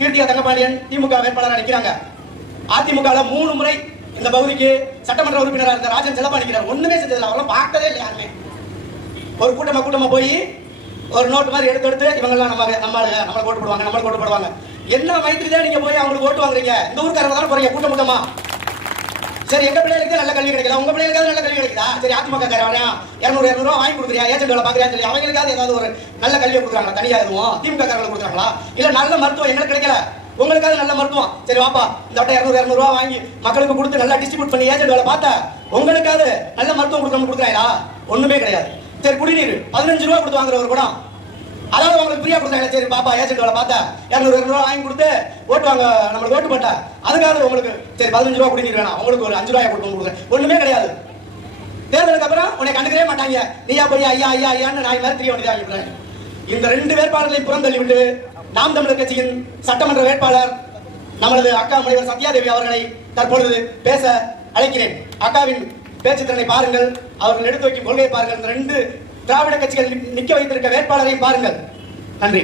கீர்த்திகா தங்கபாண்டியன் திமுக வேட்பாளராக நிற்கிறாங்க. அதிமுக 3 முறை இந்த பகுதிக்கு சட்டமன்ற உறுப்பினராக இருந்த ராஜன் செல்லப்பா நிற்கிறார். ஒண்ணுமே செஞ்சதில்லை, அவரெல்லாம் பார்த்ததே இல்லை யாருமே. ஒரு கூட்டமா போய் ஒரு நோட்டு மாதிரி எடுத்து இவங்கெல்லாம் நம்மளுக்கு ஓட்டு போடுவாங்க. என்ன மைத்திரி தான் நீங்க போய் அவங்களுக்கு ஓட்டு வாங்குறீங்க? இந்த ஊருக்காரங்க தானே போறீங்க கூட்டமா. சரி, எங்க பிள்ளைகளுக்கு நல்ல கல்வி கிடைக்கல, உங்க பிள்ளைகளுக்கு நல்ல கல்வி கிடைக்குதா? சரி, அதிமுக காரன் 200 ரூபா வாங்கி கொடுக்குறியா, ஏஜென்ட் வேலை பாக்குறியா சொல்லி அவங்களுக்காவது ஏதாவது ஒரு நல்ல கல்வியை கொடுக்குறாங்களா? தனியா எதுவும் திமுக காரங்களுக்கு கொடுக்குறாங்களா? இல்ல நல்ல மருத்துவம் எங்களுக்கு கிடைக்கல, உங்களுக்காவது நல்ல மருத்துவம். சரி வாப்பா, இந்த வட்டம் 200 ரூபா வாங்கி மக்களுக்கு கொடுத்து நல்லா டிஸ்ட்ரிபியூட் பண்ணி ஏஜென்ட் வேலை பார்த்தா உங்களுக்காவது நல்ல மருத்துவம் கொடுக்குறாங்களா? ஒண்ணுமே கிடையாது. சரி, குடிநீர் 15 ரூபா கொடுத்து வாங்குற ஒரு குடம், அதாவது உங்களுக்கு ஃப்ரீயா கொடுத்தாங்க. சரி பாப்பா, ஏஜென்ட் வேலை பார்த்தா 200 ரூபா வாங்கி கொடுத்து ஓட்டு வாங்க, நம்மளுக்கு ஓட்டு போட்டா அதுக்காக உங்களுக்கு சரி 15 ரூபா குடிநீர் வேணாம், உங்களுக்கு ஒரு 5 ரூபாய் கொடுக்க ஒண்ணுமே கிடையாது. தேர்தலுக்கு அப்புறம் உன்னை கண்டுக்கவே மாட்டாங்க. நீயா போய் ஐயான்னு நாய் மாதிரி தெரிய வேண்டியதாக. இந்த 2 வேட்பாளர்களையும் புறம் தள்ளிவிட்டு நாம் தமிழர் கட்சியின் சட்டமன்ற வேட்பாளர் நமது அக்கா முனைவர் சத்யாதேவி அவர்களை தற்பொழுது பேச அழைக்கிறேன். அக்காவின் பேச்சு திறனை பாருங்கள், அவர்கள் எடுத்து வைக்கும் கொள்கையை பாருங்கள், இந்த 2 திராவிட கட்சிகள் நிக்க வைத்திருக்க வேட்பாளரையும் பாருங்கள். நன்றி.